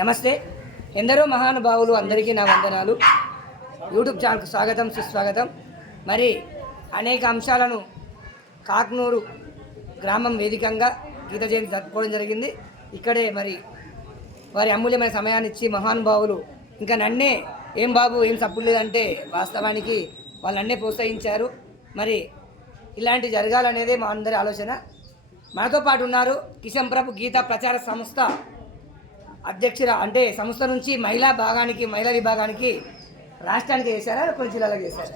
నమస్తే. ఎందరో మహానుభావులు అందరికీ నా వందనాలు. యూట్యూబ్ ఛానల్కు స్వాగతం సుస్వాగతం. మరి అనేక అంశాలను కాక్నూరు గ్రామం వేదికంగా గీత జయంతి జరుపుకోవడం జరిగింది. ఇక్కడే మరి వారి అమూల్యమైన సమయాన్ని ఇచ్చి మహానుభావులు ఇంకా నన్నే ఏం బాబు ఏం తప్పు లేదంటే వాస్తవానికి వాళ్ళు నన్నే ప్రోత్సహించారు. మరి ఇలాంటి జరగాలనేదే మా అందరి ఆలోచన. మనతో పాటు ఉన్నారు కిషన్ ప్రభు గీత ప్రచార సంస్థ అధ్యక్షుర అంటే సంస్థ నుంచి మహిళా భాగానికి మహిళా విభాగానికి రాష్ట్రానికి చేశారా? కొన్ని జిల్లాలకు చేశారు?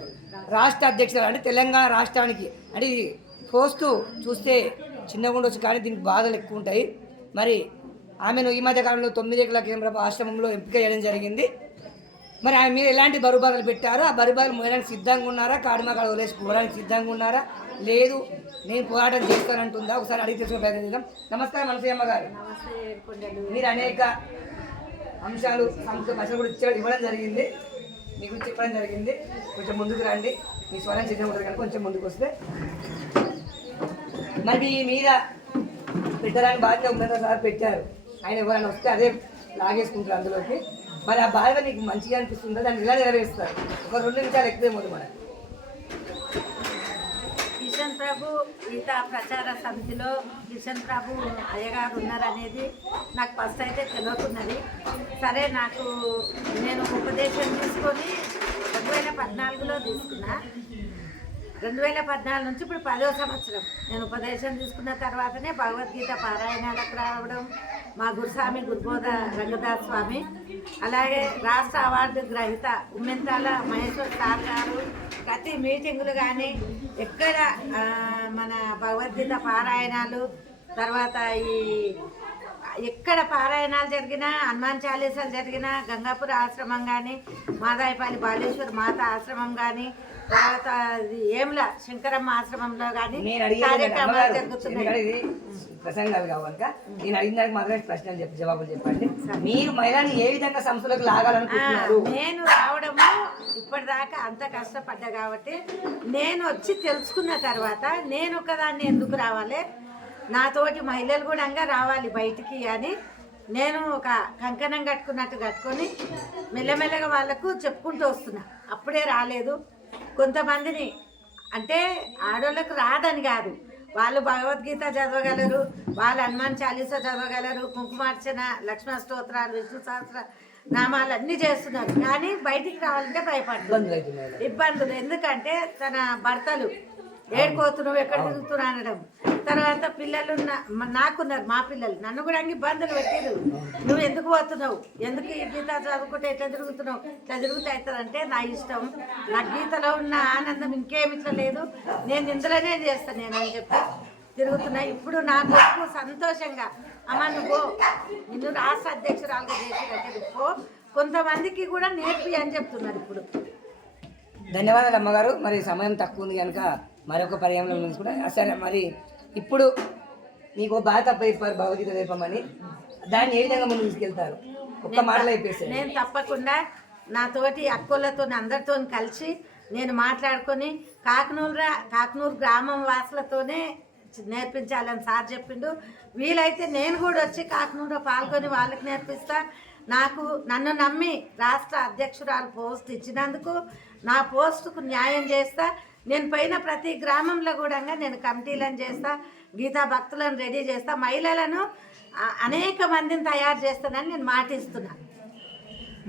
రాష్ట్ర అధ్యక్షురాలు అంటే తెలంగాణ రాష్ట్రానికి. అంటే ఇది పోస్తూ చూస్తే చిన్నగా ఉండొచ్చు కానీ దీనికి బాధలు ఎక్కువ ఉంటాయి. మరి ఆమెను ఈ మధ్య కాలంలో తొమ్మిది ఎకరాల కేంద్ర ఆశ్రమంలో ఎంపిక చేయడం జరిగింది. మరి ఆమె మీద ఎలాంటి బరుబాధలు పెట్టారో? ఆ బరుబాధలు మోయడానికి సిద్ధంగా ఉన్నారా? కాడిమాకాడ వదిలేసి పోవడానికి సిద్ధంగా ఉన్నారా? లేదు నేను పోరాటం చేస్తానంటుందా? ఒకసారి అడిగి తెలుసుకునే ప్రయత్నం చేద్దాం. నమస్కారం మనసయ్యమ్మ గారు. మీరు అనేక అంశాలు సంస్థ కూడా ఇవ్వడం జరిగింది. మీ గురించి చెప్పడం జరిగింది. కొంచెం ముందుకు రండి. మీ స్వరం చిన్న ఉంటుంది కానీ కొంచెం ముందుకు వస్తే. మరి మీ మీద పెట్టడానికి బాధ్యత ఉన్నత సార్ పెట్టారు. ఆయన ఎవరైనా వస్తే అదే లాగేసుకుంటారు అందులోకి. మరి ఆ బాధ్యత నీకు మంచిగా అనిపిస్తుందో? దాన్ని ఇలా నెరవేరుస్తారు? ఒక రెండు నిమిషాలు ఎక్కువే మొదలు మన కిషన్ ప్రభు గీతా ప్రచార సమితిలో కిషన్ ప్రభు అయ్యగారు ఉన్నారనేది నాకు ఫస్ట్ అయితే తెలియకున్నది. సరే నాకు నేను ఉపదేశం తీసుకొని రెండు వేల పద్నాలుగులో తీసుకున్నా. రెండు వేల పద్నాలుగు నుంచి ఇప్పుడు పదో సంవత్సరం. నేను ఉపదేశం తీసుకున్న తర్వాతనే భగవద్గీత పారాయణాలకు రావడం మా గురుస్వామి గురుబోధ రంగదాస్ స్వామి అలాగే రాష్ట్ర అవార్డు గ్రహీత ఉమ్మెంతాల మహేశ్వర్ సార్ ప్రతి మీటింగులు కానీ ఎక్కడ మన భగవద్గీత పారాయణాలు తర్వాత ఈ ఎక్కడ పారాయణాలు జరిగినా హనుమాన్ చాలీసాలు జరిగినా గంగాపుర ఆశ్రమం కానీ మాదాయపల్లి బాలేశ్వర్ మాత ఆశ్రమం కానీ తర్వాత ఏమిల శంకరమ్మ ఆశ్రమంలో కానీ కార్యక్రమాలు జరుగుతున్నాయి. ప్రసంగాలు కావాలక నేను అడిగిన దానికి మాత్రమే ప్రశ్నలు చెప్పి జవాబులు చెప్పండి. మీరు మహిళని ఏ విధంగా సంస్థలకు లాగాలనుకుంటున్నారు? నేను రావడము ఇప్పటిదాకా అంత కష్టపడ్డా కాబట్టి నేను వచ్చి తెలుసుకున్న తర్వాత నేను ఒకదాన్ని ఎందుకు రావాలి? నాతోటి మహిళలు కూడా అంగా రావాలి బయటికి అని నేను ఒక కంకణం కట్టుకున్నట్టు కట్టుకొని మెల్లమెల్లగా వాళ్ళకు చెప్పుకుంటూ వస్తున్నా. అప్పుడే రాలేదు. కొంతమందిని అంటే ఆడోళ్ళకు రాదని కాదు. వాళ్ళు భగవద్గీత చదవగలరు వాళ్ళు హనుమాన్ చాలీసా చదవగలరు కుంకుమార్చన లక్ష్మణ స్తోత్రాలు విష్ణు సహస్ర నామాలు అన్నీ చేస్తున్నారు. కానీ బయటికి రావాలంటే భయపడుతుంది ఇబ్బందులు ఎందుకంటే తన భర్తలు ఏడుకోతున్నావు ఎక్కడ తిరుగుతున్నా అనడం. తర్వాత పిల్లలు ఉన్న- నాకున్నారు మా పిల్లలు. నన్ను కూడా అన్ని ఇబ్బందులు పెట్టారు నువ్వు ఎందుకు పోతున్నావు? ఎందుకు ఈ గీత చదువుకుంటే ఎట్లా తిరుగుతున్నావు? ఇట్లా తిరుగుతే అవుతుందంటే నా ఇష్టం. నా గీతలో ఉన్న ఆనందం ఇంకేమి ఇట్లా లేదు. నేను ఇందులోనే చేస్తాను నేను అని చెప్పి తిరుగుతున్నా. ఇప్పుడు నా కొడుకు సంతోషంగా. అమ్మ నువ్వు నిన్ను రాష్ట్ర అధ్యక్షురాలుగా చేసి కట్టేది కొంతమందికి కూడా నేర్పి అని చెప్తున్నారు ఇప్పుడు. ధన్యవాదాలు అమ్మగారు. మరి సమయం తక్కువ ఉంది కనుక మరొక పర్యాయంలో కూడా సరే మరి ఇప్పుడు మీకు బాధ చెప్పారు భగవద్గీత చెప్పమని దాన్ని ఏ విధంగా ముందుకు తీసుకెళ్తారు? ఒక్క మాటలో అయిపోయి నేను తప్పకుండా నాతోటి అక్కోళ్ళతో అందరితో కలిసి నేను మాట్లాడుకొని కాకనూరు రా- కాకనూరు గ్రామం వాసులతోనే నేర్పించాలని సార్ చెప్పిండు. వీలైతే నేను కూడా వచ్చి కాకనూరులో పాల్గొని వాళ్ళకి నేర్పిస్తా. నాకు నన్ను నమ్మి రాష్ట్ర అధ్యక్షురాలు పోస్ట్ ఇచ్చినందుకు నా పోస్టుకు న్యాయం చేస్తా. నేను పోయిన ప్రతి గ్రామంలో కూడా నేను కమిటీలను చేస్తా గీతా భక్తులను రెడీ చేస్తా. మహిళలను అనేక మందిని తయారు చేస్తానని నేను మాటిస్తున్నా.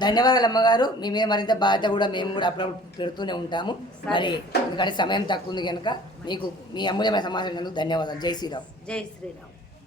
ధన్యవాదాలు అమ్మగారు. మీ మీద మరింత బాధ్యత కూడా మేము కూడా అప్పుడప్పుడు పెడుతూనే ఉంటాము. మరి ఎందుకంటే సమయం తక్కువ ఉంది కనుక మీకు మీ అమూల్యమైన సమాచారం ధన్యవాదాలు. జై శ్రీరామ్. జై శ్రీరామ్.